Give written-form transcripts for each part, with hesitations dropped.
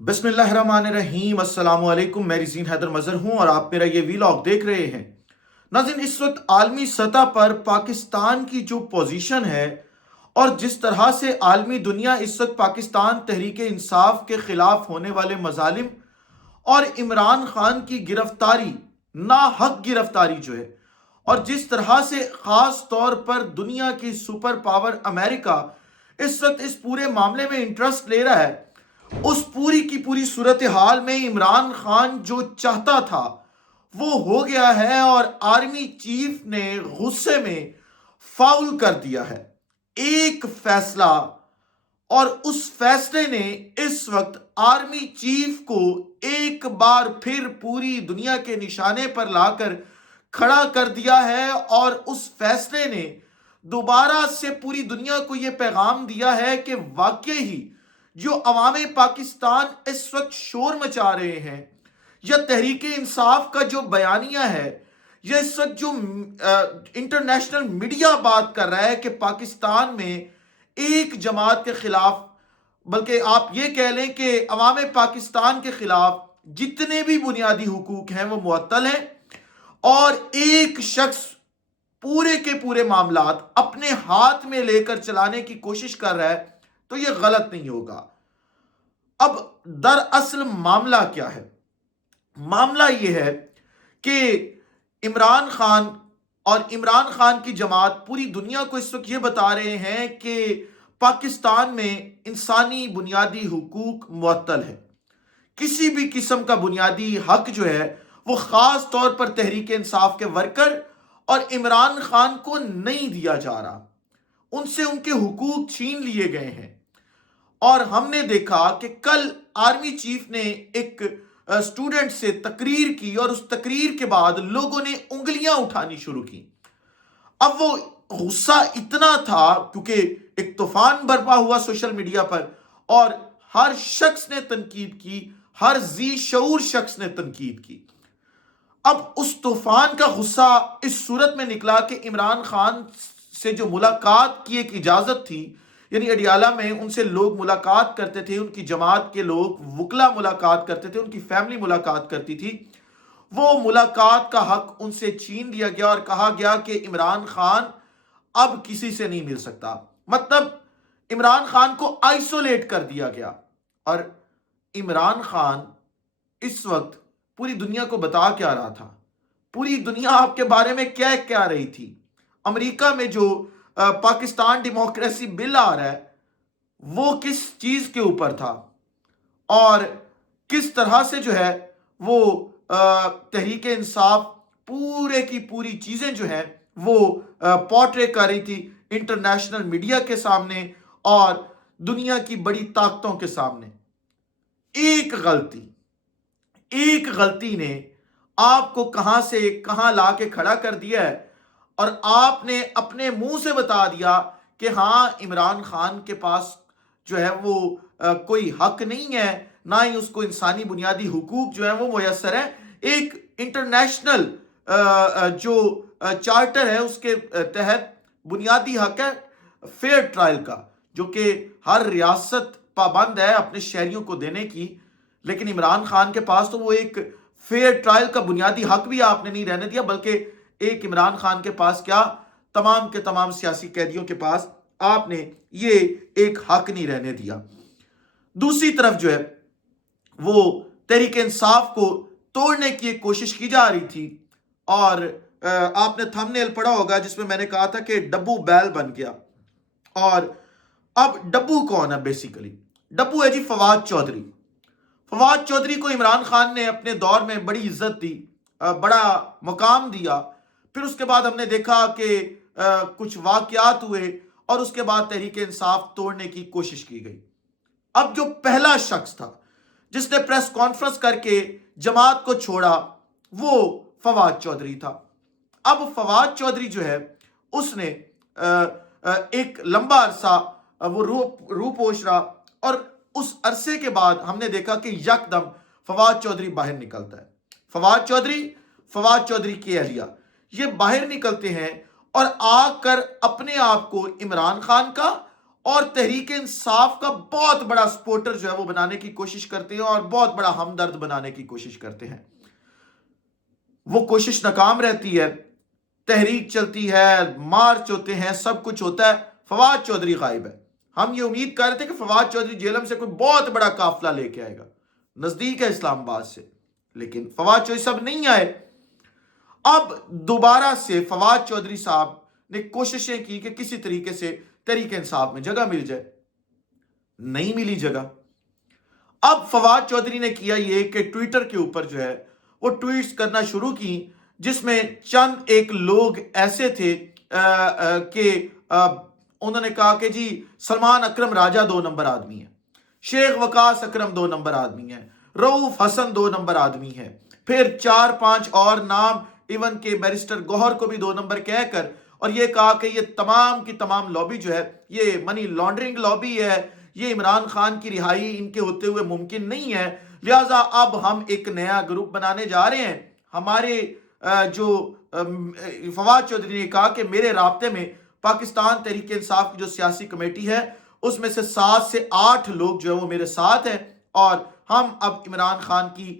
बिस्मिल्लाहिर्रहमानिर्रहीम। अस्सलाम वालेकुम। मैं रिज़ीन हैदर मज़हर हूँ और आप मेरा ये वीलॉग देख रहे हैं। नाज़रीन, इस वक्त आलमी सतह पर पाकिस्तान की जो पोजीशन है और जिस तरह से आलमी दुनिया इस वक्त पाकिस्तान तहरीक इंसाफ के ख़िलाफ़ होने वाले मजालिम और इमरान खान की गिरफ्तारी, नाहक गिरफ्तारी जो है, और जिस तरह से ख़ास तौर पर दुनिया की सुपर पावर अमेरिका इस वक्त इस पूरे मामले में इंटरेस्ट ले रहा है, उस पूरी की पूरी सूरत हाल में इमरान खान जो चाहता था वो हो गया है और आर्मी चीफ ने गुस्से में फाउल कर दिया है एक फैसला। और उस फैसले ने इस वक्त आर्मी चीफ को एक बार फिर पूरी दुनिया के निशाने पर लाकर खड़ा कर दिया है और उस फैसले ने दोबारा से पूरी दुनिया को यह पैगाम दिया है कि वाकई ही जो अवामे पाकिस्तान इस वक्त शोर मचा रहे हैं या तहरीक इंसाफ का जो बयानिया है या इस वक्त जो इंटरनेशनल मीडिया बात कर रहा है कि पाकिस्तान में एक जमात के खिलाफ, बल्कि आप ये कह लें कि अवाम पाकिस्तान के खिलाफ जितने भी बुनियादी हुकूक हैं वो मुअत्तल हैं और एक शख्स पूरे के पूरे मामलात अपने हाथ में लेकर चलाने की कोशिश कर रहा है, तो ये गलत नहीं होगा। अब दरअसल मामला क्या है? मामला ये है कि इमरान खान और इमरान खान की जमात पूरी दुनिया को इस वक्त ये बता रहे हैं कि पाकिस्तान में इंसानी बुनियादी हुकूक मुअत्तल है। किसी भी किस्म का बुनियादी हक जो है वो खास तौर पर तहरीक इंसाफ के वर्कर और इमरान खान को नहीं दिया जा रहा, उनसे उनके हुकूक छीन लिए गए हैं। और हमने देखा कि कल आर्मी चीफ ने एक स्टूडेंट से तकरीर की और उस तकरीर के बाद लोगों ने उंगलियां उठानी शुरू की। अब वो गुस्सा इतना था क्योंकि एक तूफान बरपा हुआ सोशल मीडिया पर और हर शख्स ने तनकीद की, हर जी शऊर शख्स ने तनकीद की। अब उस तूफान का गुस्सा इस सूरत में निकला कि इमरान खान से जो मुलाकात की एक इजाजत थी, यानी अडियाला में उनसे लोग मुलाकात करते थे, उनकी जमात के लोग वकला मुलाकात करते थे, उनकी फैमिली मुलाकात करती थी, वो मुलाकात का हक उनसे छीन लिया गया और कहा गया कि इमरान खान अब किसी से नहीं मिल सकता। मतलब इमरान खान को आइसोलेट कर दिया गया। और इमरान खान इस वक्त पूरी दुनिया को बता क्या रहा था? पूरी दुनिया आपके बारे में क्या कह रही थी? अमेरिका में जो पाकिस्तान डेमोक्रेसी बिल आ रहा है वो किस चीज के ऊपर था और किस तरह से जो है वो तहरीक इंसाफ पूरे की पूरी चीजें जो है वो पोर्ट्रे कर रही थी इंटरनेशनल मीडिया के सामने और दुनिया की बड़ी ताकतों के सामने। एक गलती ने आपको कहां से कहां ला के खड़ा कर दिया है और आपने अपने मुंह से बता दिया कि हाँ, इमरान खान के पास जो है वो कोई हक नहीं है, ना ही उसको इंसानी बुनियादी हुकूक जो है वो मुयसर है। एक इंटरनेशनल जो चार्टर है उसके तहत बुनियादी हक है फेयर ट्रायल का, जो कि हर रियासत पाबंद है अपने शहरियों को देने की, लेकिन इमरान खान के पास तो वो एक फेयर ट्रायल का बुनियादी हक भी आपने नहीं रहने दिया, बल्कि एक इमरान खान के पास क्या, तमाम के तमाम सियासी कैदियों के पास आपने ये एक हक नहीं रहने दिया। दूसरी तरफ जो है वो तहरीक इंसाफ को तोड़ने की एक कोशिश की जा रही थी और आपने थंबनेल पढ़ा होगा जिसमें मैंने कहा था कि डब्बू बैल बन गया। और अब डब्बू कौन है? बेसिकली डब्बू है जी फवाद चौधरी। फवाद चौधरी को इमरान खान ने अपने दौर में बड़ी इज्जत दी, बड़ा मुकाम दिया। फिर उसके बाद हमने देखा कि कुछ वाकयात हुए और उसके बाद तहरीक इंसाफ तोड़ने की कोशिश की गई। अब जो पहला शख्स था जिसने प्रेस कॉन्फ्रेंस करके जमात को छोड़ा वो फवाद चौधरी था। अब फवाद चौधरी जो है उसने एक लंबा अरसा वो रू पोश रहा और उस अरसे के बाद हमने देखा कि यकदम फवाद चौधरी बाहर निकलता है। फवाद चौधरी की अहलिया ये बाहर निकलते हैं और आकर अपने आप को इमरान खान का اور تحریک انصاف کا بہت بڑا سپورٹر جو ہے وہ بنانے کی کوشش کرتے ہیں اور بہت بڑا ہمدرد بنانے کی کوشش کرتے ہیں. وہ کوشش ناکام رہتی ہے. تحریک چلتی ہے، مارچ ہوتے ہیں، سب کچھ ہوتا ہے، فواد چودھری غائب ہے. ہم یہ امید کر رہے تھے کہ فواد چودھری جیلم سے کوئی بہت بڑا قافلہ لے کے آئے گا، نزدیک ہے اسلام آباد سے، لیکن فواد چودھری صاحب نہیں آئے. اب دوبارہ سے فواد چودھری صاحب نے کوششیں کی کہ کسی طریقے سے تحریک انصاف میں جگہ مل جائے. نہیں ملی جگہ. اب فواد چودھری نے کیا یہ کہ ٹویٹر کے اوپر جو ہے وہ ٹویٹس کرنا شروع کی، جس میں چند ایک لوگ ایسے تھے کہ انہوں نے کہا کہ جی سلمان اکرم راجہ 2 نمبر آدمی ہے، شیخ وقاص اکرم 2 نمبر آدمی ہے، رؤوف حسن 2 نمبر آدمی ہے، پھر 4-5 اور نام ایون کہ بیرسٹر گوہر کو بھی 2 نمبر کہہ کر، اور یہ کہا کہ یہ تمام کی تمام لابی جو ہے یہ منی لانڈرنگ لابی ہے، یہ عمران خان کی رہائی ان کے ہوتے ہوئے ممکن نہیں ہے، لہٰذا اب ہم ایک نیا گروپ بنانے جا رہے ہیں. ہمارے جو فواد چودھری نے کہا کہ میرے رابطے میں پاکستان تحریک انصاف کی جو سیاسی کمیٹی ہے اس میں سے 7 سے 8 لوگ جو ہے وہ میرے ساتھ ہیں، اور ہم اب عمران خان کی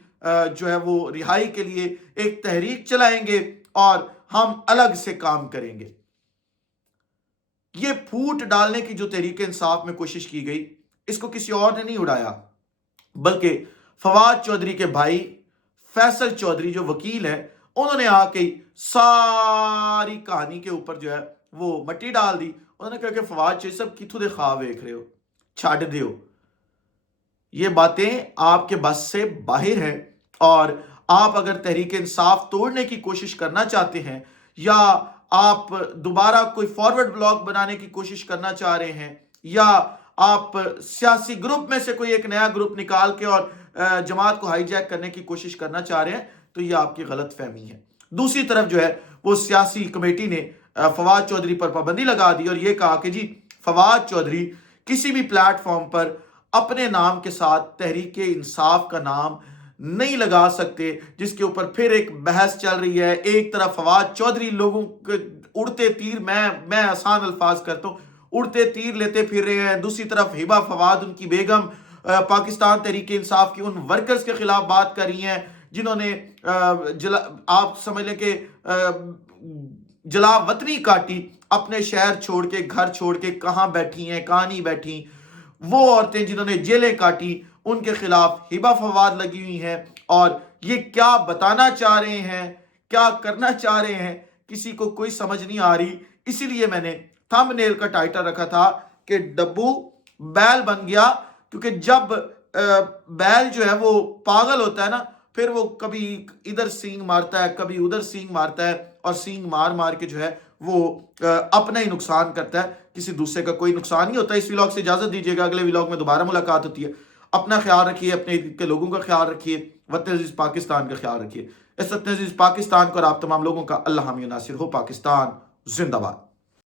جو ہے وہ رہائی کے لیے ایک تحریک چلائیں گے اور ہم الگ سے کام کریں گے. یہ پھوٹ ڈالنے کی جو تحریک انصاف میں کوشش کی گئی، اس کو کسی اور نے نہیں اڑایا، بلکہ فواد چودھری کے بھائی فیصل چودھری جو وکیل ہے، انہوں نے آ کے ساری کہانی کے اوپر جو ہے وہ مٹی ڈال دی. انہوں نے کہا کہ فواد چودھری صاحب کتوں دے خواب دیکھ رہے ہو، چھاڑ دیو. یہ باتیں آپ کے بس سے باہر ہیں، اور آپ اگر تحریک انصاف توڑنے کی کوشش کرنا چاہتے ہیں، یا آپ دوبارہ کوئی فارورڈ بلاک بنانے کی کوشش کرنا چاہ رہے ہیں، یا آپ سیاسی گروپ میں سے کوئی ایک نیا گروپ نکال کے اور جماعت کو ہائی جیک کرنے کی کوشش کرنا چاہ رہے ہیں، تو یہ آپ کی غلط فہمی ہے. دوسری طرف جو ہے وہ سیاسی کمیٹی نے فواد چودھری پر پابندی لگا دی اور یہ کہا کہ جی فواد چودھری کسی بھی پلیٹ فارم پر اپنے نام کے ساتھ تحریک انصاف کا نام نہیں لگا سکتے، جس کے اوپر پھر ایک بحث چل رہی ہے. ایک طرف فواد چودھری لوگوں کے اڑتے تیر، میں آسان الفاظ کرتا ہوں، اڑتے تیر لیتے پھر رہے ہیں. دوسری طرف ہبہ فواد ان کی بیگم پاکستان تحریک انصاف کی ان ورکرز کے خلاف بات کر رہی ہیں جنہوں نے آپ سمجھ لیں کہ جلا وطنی کاٹی، اپنے شہر چھوڑ کے، گھر چھوڑ کے کہاں بیٹھی ہیں کہاں نہیں بیٹھی. وہ عورتیں جنہوں نے جیلیں کاٹی، ان کے خلاف ہبہ فواد لگی ہوئی ہیں. اور یہ کیا بتانا چاہ رہے ہیں، کیا کرنا چاہ رہے ہیں، کسی کو کوئی سمجھ نہیں آ رہی. اسی لیے میں نے تھمب نیل کا ٹائٹل رکھا تھا کہ ڈبو بیل بن گیا، کیونکہ جب بیل جو ہے وہ پاگل ہوتا ہے نا، پھر وہ کبھی ادھر سینگ مارتا ہے کبھی ادھر سینگ مارتا ہے، اور سینگ مار مار کے جو ہے وہ اپنا ہی نقصان کرتا ہے، کسی دوسرے کا کوئی نقصان نہیں ہوتا. اس ویلاگ سے اجازت دیجیے گا، اگلے ویلاگ میں دوبارہ ملاقات ہوتی ہے. اپنا خیال رکھیے، اپنے کے لوگوں کا خیال رکھیے، وطن عزیز پاکستان کا خیال رکھیے. اس وطن عزیز پاکستان کو اور آپ تمام لوگوں کا اللہ حامی و ناصر ہو. پاکستان زندہ باد.